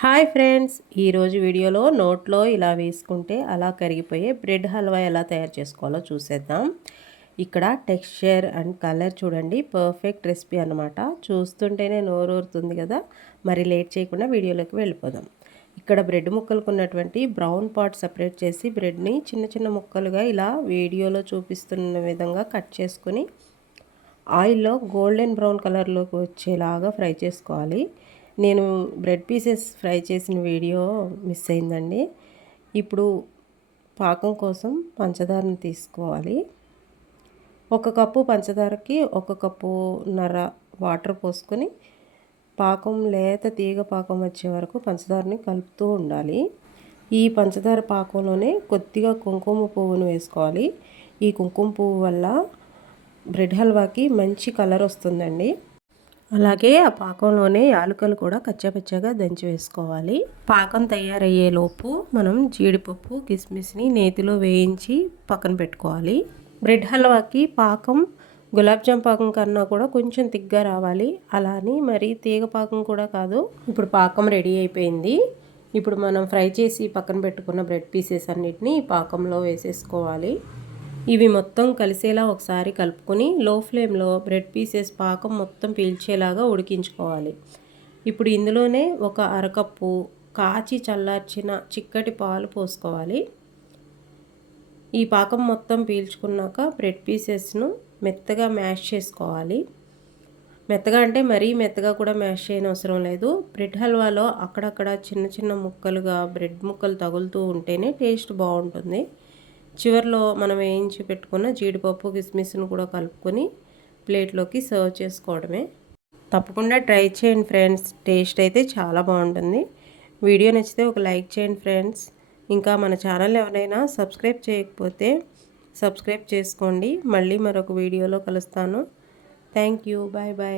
Hi friends, ఈరోజు వీడియోలో నోట్లో ఇలా వేసుకుంటే అలా కరిగిపోయే బ్రెడ్ హల్వా ఎలా తయారు చేసుకోవాలో చూసేద్దాం. ఇక్కడ టెక్స్చర్ అండ్ కలర్ చూడండి, పర్ఫెక్ట్ రెసిపీ అనమాట. చూస్తుంటేనే నోరూరుతుంది కదా. మరి లేట్ చేయకుండా వీడియోలోకి వెళ్ళిపోదాం. ఇక్కడ బ్రెడ్ ముక్కలకు ఉన్నటువంటి బ్రౌన్ పార్ట్ సపరేట్ చేసి బ్రెడ్ని చిన్న చిన్న ముక్కలుగా ఇలా వీడియోలో చూపిస్తున్న విధంగా కట్ చేసుకుని ఆయిల్లో గోల్డెన్ బ్రౌన్ కలర్లోకి వచ్చేలాగా ఫ్రై చేసుకోవాలి. నేను బ్రెడ్ పీసెస్ ఫ్రై చేసిన వీడియో మిస్ అయిందండి. ఇప్పుడు పాకం కోసం పంచదారను తీసుకోవాలి. 1 కప్పు పంచదారకి 1 కప్పున్నర వాటర్ పోసుకొని పాకం లేత తీగ పాకం వచ్చే వరకు పంచదారని కలుపుతూ ఉండాలి. ఈ పంచదార పాకంలోనే కొద్దిగా కుంకుమ పువ్వును వేసుకోవాలి. ఈ కుంకుమ పువ్వు వల్ల బ్రెడ్ హల్వాకి మంచి కలర్ వస్తుందండి. అలాగే ఆ పాకంలోనే యాలకులు కూడా కచ్చాపచ్చాగా దంచి వేసుకోవాలి. పాకం తయారయ్యే లోపు మనం జీడిపప్పు కిస్మిస్ని నేతిలో వేయించి పక్కన పెట్టుకోవాలి. బ్రెడ్ హల్వాకి పాకం గులాబ్ జామ్ పాకం కన్నా కూడా కొంచెం తిగ్గా రావాలి. అలా అని మరి తీగ పాకం కూడా కాదు. ఇప్పుడు పాకం రెడీ అయిపోయింది. ఇప్పుడు మనం ఫ్రై చేసి పక్కన పెట్టుకున్న బ్రెడ్ పీసెస్ అన్నిటిని పాకంలో వేసేసుకోవాలి. ఇవి మొత్తం కలిసేలా ఒకసారి కలుపుకొని లో ఫ్లేమ్లో బ్రెడ్ పీసెస్ పాకం మొత్తం పీల్చేలాగా ఉడికించుకోవాలి. ఇప్పుడు ఇందులోనే ఒక అరకప్పు కాచి చల్లార్చిన చిక్కటి పాలు పోసుకోవాలి. ఈ పాకం మొత్తం పీల్చుకున్నాక బ్రెడ్ పీసెస్ను మెత్తగా మ్యాష్ చేసుకోవాలి. మెత్తగా అంటే మరీ మెత్తగా కూడా మ్యాష్ చేయని అవసరం లేదు. బ్రెడ్ హల్వాలో అక్కడక్కడ చిన్న చిన్న ముక్కలుగా బ్రెడ్ ముక్కలు తగులుతూ ఉంటేనే టేస్ట్ బాగుంటుంది. చివరిలో మనం వేయించి పెట్టుకున్న జీడిపప్పు కిస్మిస్ను కూడా కలుపుకొని ప్లేట్లోకి సర్వ్ చేసుకోవడమే. తప్పకుండా ట్రై చేయండి ఫ్రెండ్స్, టేస్ట్ అయితే చాలా బాగుంటుంది. వీడియో నచ్చితే ఒక లైక్ చేయండి ఫ్రెండ్స్. ఇంకా మన ఛానల్ ఎవరైనా సబ్స్క్రైబ్ చేయకపోతే సబ్స్క్రైబ్ చేసుకోండి. మళ్ళీ మరొక వీడియోలో కలుస్తాను. Thank you, bye bye.